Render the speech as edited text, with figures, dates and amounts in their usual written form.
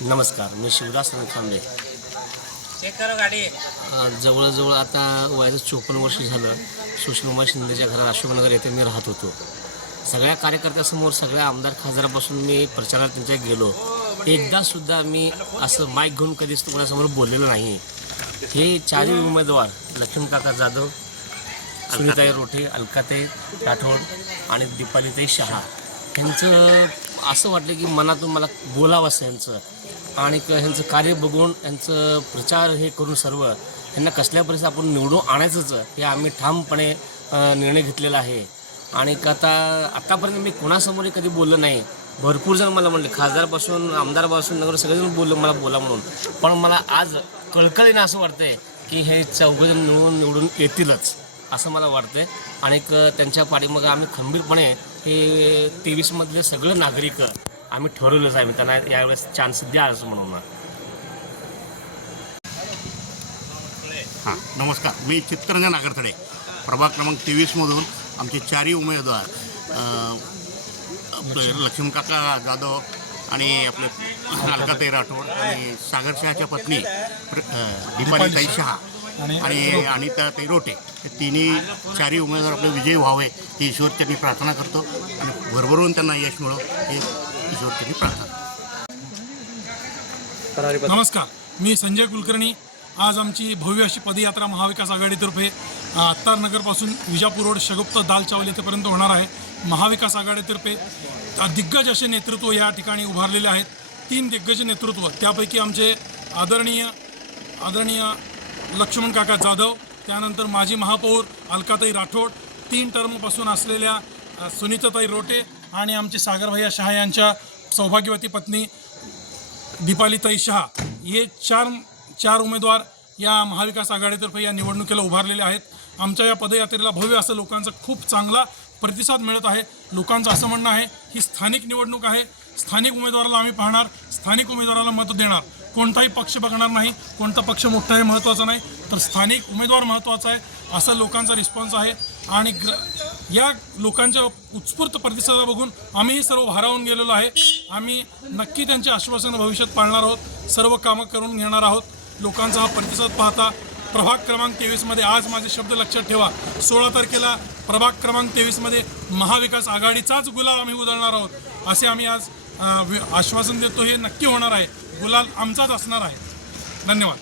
नमस्कार, मी शिवदास रणखांबे. चेक करो गाडी. जवळजवळ आता वयाचं 54 वर्ष झालं. सुशीलकुमार शिंदेच्या घरात अशोकनगर येथे मी राहत होतो. सगळ्या कार्यकर्त्यासमोर, सगळ्या आमदार खासदारापासून मी प्रचारात त्यांच्या गेलो. एकदासुद्धा मी असं माईक घेऊन कधीच कोणासमोर बोललेलं नाही. हे चारही उमेदवार लक्ष्मणकाका जाधव, सुनीताई रोठे, अलकाताई राठोड आणि दीपालीताई शहा ह्यांचं असं वाटलं की मनातून मला बोलावं असं ह्यांचं. आणि ह्यांचं कार्य बघून ह्यांचं प्रचार हे करून सर्व ह्यांना कसल्या परिस्थितीत आपण निवडून आणायचंच हे आम्ही ठामपणे निर्णय घेतलेला आहे. आणि आतापर्यंत मी कोणासमोरही कधी बोललो नाही. भरपूर जण मला म्हणले, खासदारपासून आमदारपासून नगर सगळेजण बोललो मला बोला म्हणून. पण मला आज कळकळीनं असं वाटतंय की हे चौघजण निवडून येतीलच असं मला वाटतंय. आणि त्यांच्या पाठीमागं आम्ही खंबीरपणे हे 23मधले सगळं नागरिक आम्ही ठरवलंच आहे. मी त्यांना यावेळेस चान्स द्या असं म्हणून. हां, नमस्कार. मी चित्तरंजन नागरथडे, प्रभाग क्रमांक 23मधून आमचे चारही उमेदवार आपले लक्ष्मणकाका जाधव आणि आपले अलकाताई राठोड आणि सागरशहाच्या पत्नी दीपालीताई शहा आणि अनिताताई रोटे हे तिन्ही चारही उमेदवार आपले विजयी व्हावे ही ईश्वरचरणी प्रार्थना करतो आणि भरभरून त्यांना यश मिळो हे ईश्वरचरणी प्रार्थना. नमस्कार, मी संजय कुलकर्णी. आज आमची भव्य अशी पदयात्रा महाविकास आघाडीतर्फे अत्तारनगरपासून विजापूर रोड शगुप्ता दाल चावल येथेपर्यंत होणार आहे. महाविकास आघाडीतर्फे दिग्गज असे नेतृत्व या ठिकाणी उभारलेले आहेत. 3 दिग्गज नेतृत्व, त्यापैकी आमचे आदरणीय लक्ष्मणकाका जाधव, त्यानंतर माजी महापौर अलकाताई राठोड, 3 टर्मपासून असलेल्या सुनीताताई रोटे आणि आमचे सागरभैया शहा यांच्या सौभाग्यवती पत्नी दीपालीताई शहा हे चार उमेदवार या महाविकास आघाडीतर्फे या निवडणुकीला उभारलेले आहेत. आमच्या या पदयात्रेला भव्य असं लोकांचा खूप चांगला प्रतिसाद मिळत आहे. लोकांचं असं म्हणणं आहे ही स्थानिक निवडणूक आहे, स्थानिक उमेदवाराला आम्ही पाहणार, स्थानिक उमेदवाराला मत देणार, कोणताही पक्ष बघणार नाही, कोणता पक्ष मोठा आहे महत्त्वाचा नाही, तर स्थानिक उमेदवार महत्त्वाचा आहे असा लोकांचा रिस्पॉन्स आहे. आणि या लोकांच्या उत्स्फूर्त प्रतिसादा बघून आम्हीही सर्व भारावून गेलेलो आहे. आम्ही नक्की त्यांचे आश्वासन भविष्यात पाळणार आहोत, सर्व कामं करून घेणार आहोत. लोकांचा हा प्रतिसाद पाहता प्रभाग क्रमांक 23मध्ये आज माझे शब्द लक्षात ठेवा, 16 तारखेला प्रभाग क्रमांक 23मध्ये महाविकास आघाडीचाच गुलाल आम्ही उधळणार आहोत असे आम्ही आज आश्वासन देतो. हे नक्की होणार आहे, गुलाल आमचाच असणार आहे. धन्यवाद.